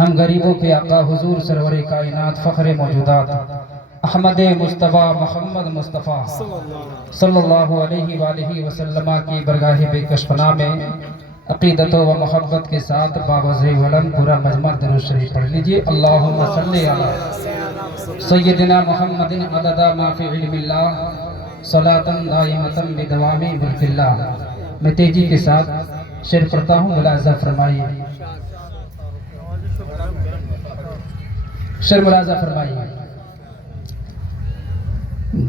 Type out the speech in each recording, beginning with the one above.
हम गरीबों के आका हुजूर सरवर कायनात फ़ख्र मौजूदात अहमद मुस्तफ़ा मोहम्मद मुस्तफ़ा सल्लल्लाहु अलैहि वसल्लम की बरगाह बेकशफना में अक़ीदत व मोहब्बत के साथ बावज़े वलन पूरा मजमा दुरूद शरीफ पढ़ लीजिए। अल्लाहुम्मा सल्ली अला सय्यदिना मुहम्मदिन अददा मा फ़ी इल्मिल्लाह सलातन दाइमतन बिदवामी मुल्किल्लाह। मैं तेजी के साथ शेर पढ़ता हूँ, मुलाज़ा फरमाइए। शेर मुलाज़ा फरमाइए।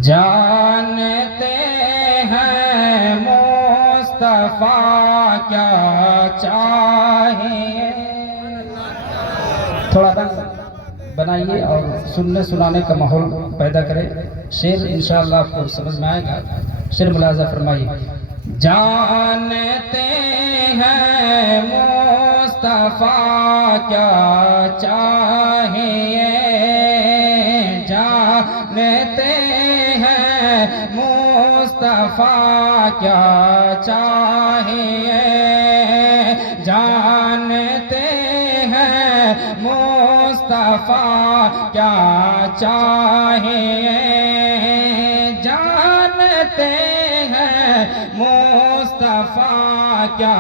जानते हैं मुस्तफ़ा क्या चाहिए। थोड़ा रंग बनाइए और सुनने सुनाने का माहौल पैदा करें। शेर इंशाअल्लाह आपको समझ में आएगा। शेर मुलाज़ा फरमाइए। जानते हैं मुस्तफ़ा क्या चाहिए, जानते हैं मुस्तफ़ा क्या चाहिए, जानते हैं मुस्तफ़ा क्या चाहिए, जानते हैं मुस्तफ़ा क्या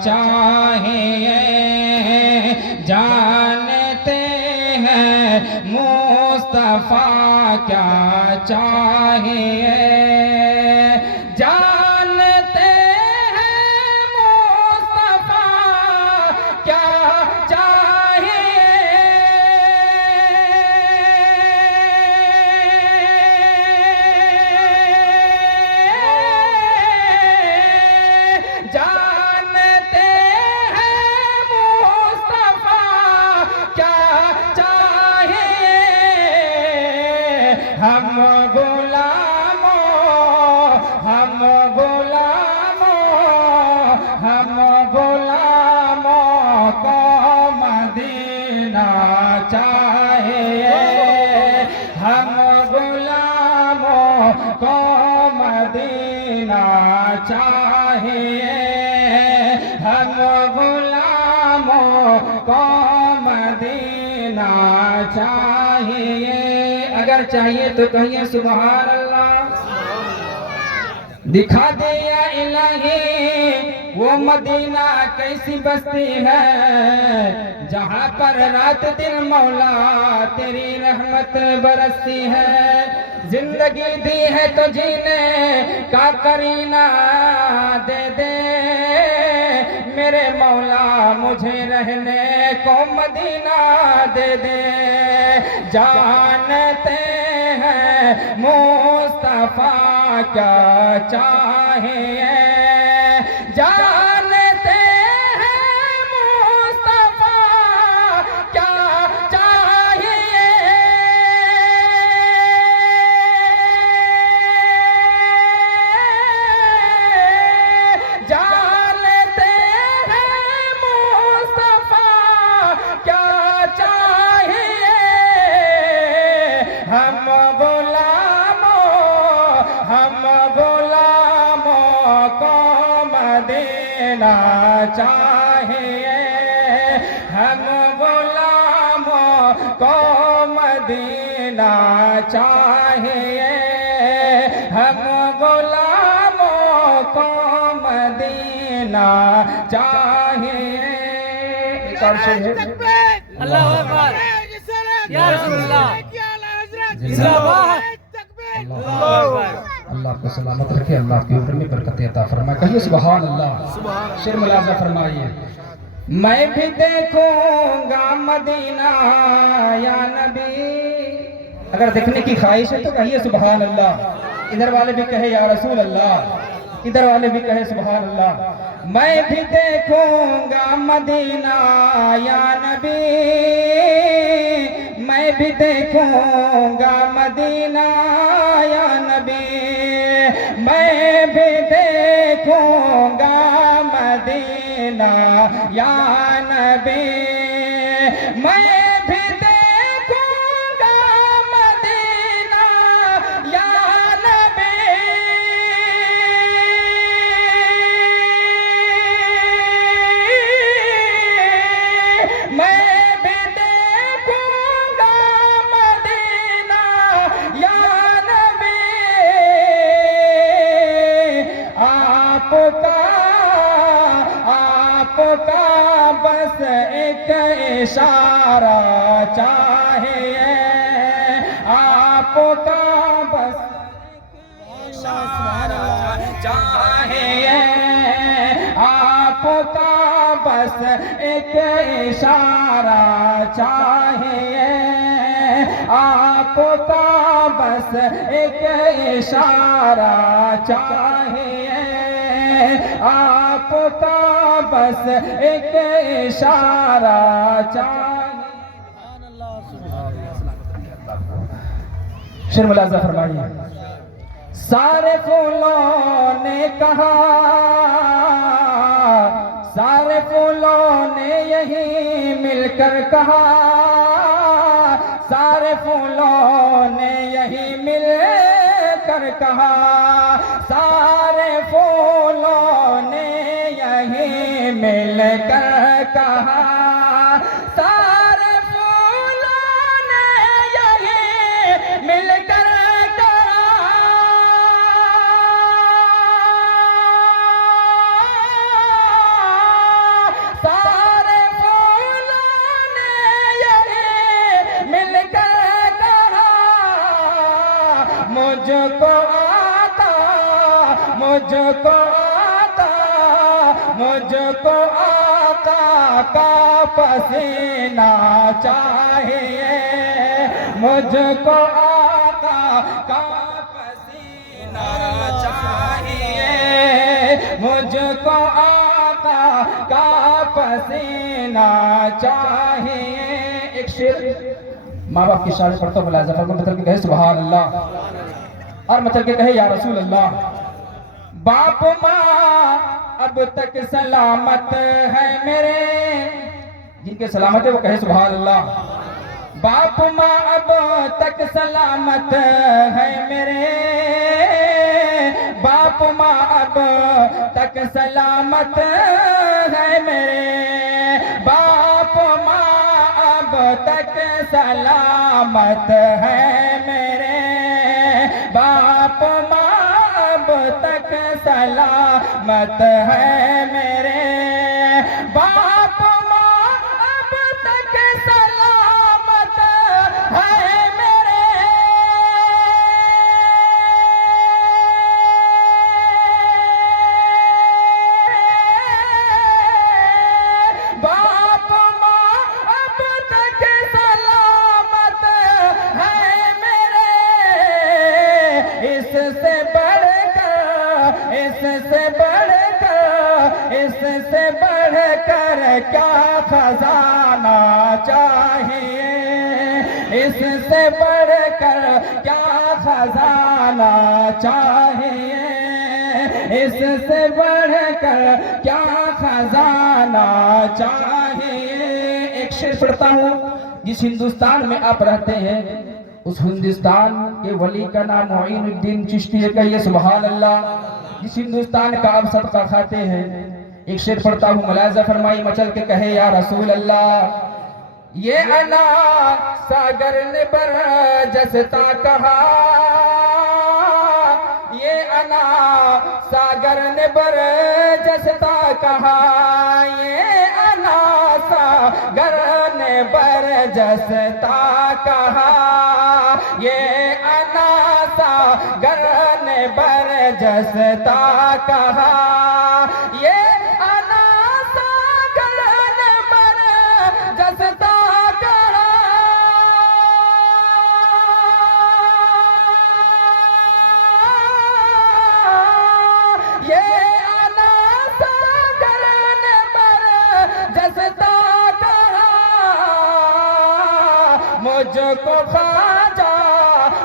चाहिए, जानते हैं मुस्तफ़ा क्या चाहिए, जानते हैं मुस्तफ़ा क्या चाहिए, जानते हैं मुस्तफ़ा क्या चाहिए। हम गुलामों, हम गुलामों, हम गुलामों को मदीना चाहिए, हम गुलामों को मदीना चाहिए, हम गुलामों को मदीना चाहिए। अगर चाहिए तो कहिए सुभान अल्लाह। दिखा दे या इलाही वो मदीना कैसी बस्ती है, जहाँ पर रात दिन मौला तेरी रहमत बरसती है। जिंदगी दी है तो जीने का करीना दे दे मेरे मौला, मुझे रहने को मदीना दे दे। जानते हैं मुस्तफ़ा क्या चाहिए, जानते हैं मुस्तफ़ा क्या चाहिए, जानते हैं मुस्तफ़ा क्या चाहिए। हम गुलामों, हम गुलामों को मदीना चाहिए, हम गुलामों को मदीना चाहिए, हम गुलामों को मदीना चाहिए। एक और शेर है। अल्लाहू अकबर या रसूलुल्लाह जिंदाबाद। अल्लाह आपको सलामत रखे, अल्लाह आपकी उम्र में बरकत अता फरमाए। कहिए सुभान अल्लाह। शेर मुलाज़ा फरमाइए। मैं भी देखूंगा मदीना या नबी। अगर देखने की ख्वाहिश है तो कहिए सुभान अल्लाह। इधर वाले भी कहे या रसूल अल्लाह, इधर वाले भी कहे सुभान अल्लाह। मैं भी देखूंगा मदीना या नबी, मैं भी देखूंगा मदीना या नबी, मैं भी देखूंगा मदीना या नबी, मैं भी देखूंगा मदीना या नबी। मैं भी एक इशारा चाहिए आपका बस चाहिए आपका बस एक इशारा चाहिए आपका बस एक इशारा चाहिए आपका बस एक इशारा चाहिए। शेर मुलाजा फरमाइए। सारे फूलों ने कहा सारे फूलों ने यही मिलकर कहा सारे फूलों ने यही मिलकर कहा सारे फूलों ने यही मिलकर कहा सारे फूलों ने यही मिलकर मुझको आका का पसीना चाहिए मुझको आका का पसीना चाहिए मुझको आका का पसीना चाहिए। एक शेर माँ बाप की शान पढ़ता हूँ मुलाज़ा फरमा मतलब के कहे सुभान अल्लाह और मतलब के कहे या रसूल अल्लाह। बाप माँ अब तक सलामत है मेरे जिनके सलामत है वो कहे सुभान अल्लाह। बाप माँ अब तक सलामत है मेरे बाप माँ अब तक सलामत है मेरे बाप माँ अब तक सलामत है मेरे बाप माँ अब तक सलामत है मेरे बाप माँ अब तक सलामत है मेरे बाप माँ अब तक सलामत है मेरे इससे बढ़कर क्या खजाना चाहिए इससे बढ़कर क्या खजाना चाहिए इससे बढ़कर क्या खजाना चाहिए। एक शेर पढ़ता हूँ। जिस हिंदुस्तान में आप रहते हैं उस हिंदुस्तान के वली का नाम मोइनुद्दीन चिश्ती है, कहिए सुभान अल्लाह। जिस हिंदुस्तान का आप सदका खाते हैं एक शेर पढ़ता हूँ मुलाज़ा फरमाई मचल के कहे या रसूल अल्लाह। ये अना सागर ने बरजसता कहा ये अना सागर ने बरजसता कहा ये अना सागर ने बरजसता कहा ये अना सागर ने बरजसता कहा ये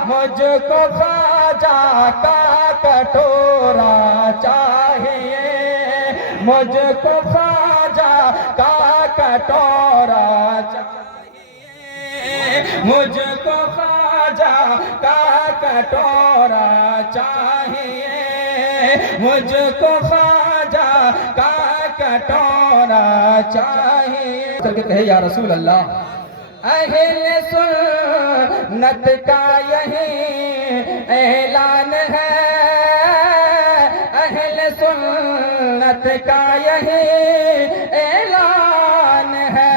मुझको ख्वाजा का कटोरा चाहिए मुझको ख्वाजा का कटोरा चाहिए मुझको ख्वाजा का कटोरा चाहिए मुझको ख्वाजा का कटोरा चाहिए। चल के कहे या रसूल अल्लाह। अहले सुन्नत का यही ऐलान है अहले सुन्नत का यही ऐलान है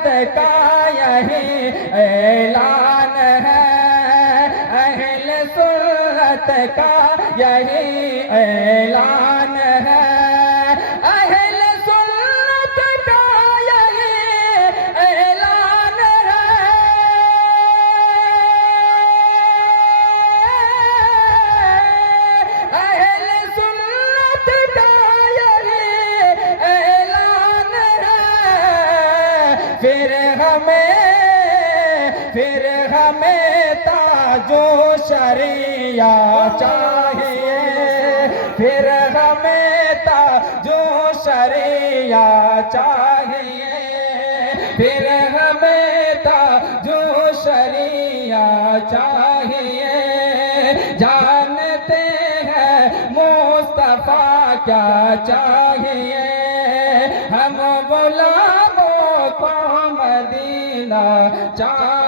सुन्नत का यही ऐलान है, अहले सुन्नत का यही ऐलान है, अहले सुन्नत का यही ऐलान है। अहले सुन्नत का यही ऐलान है। फिर हमें ताजो शरिया चाहिए, फिर हमें ताजो शरिया चाहिए, फिर हमें ताजो शरिया चाहिए। जानते हैं मुस्तफा क्या चाहिए, हम गुलामों को मदीना चाहिए।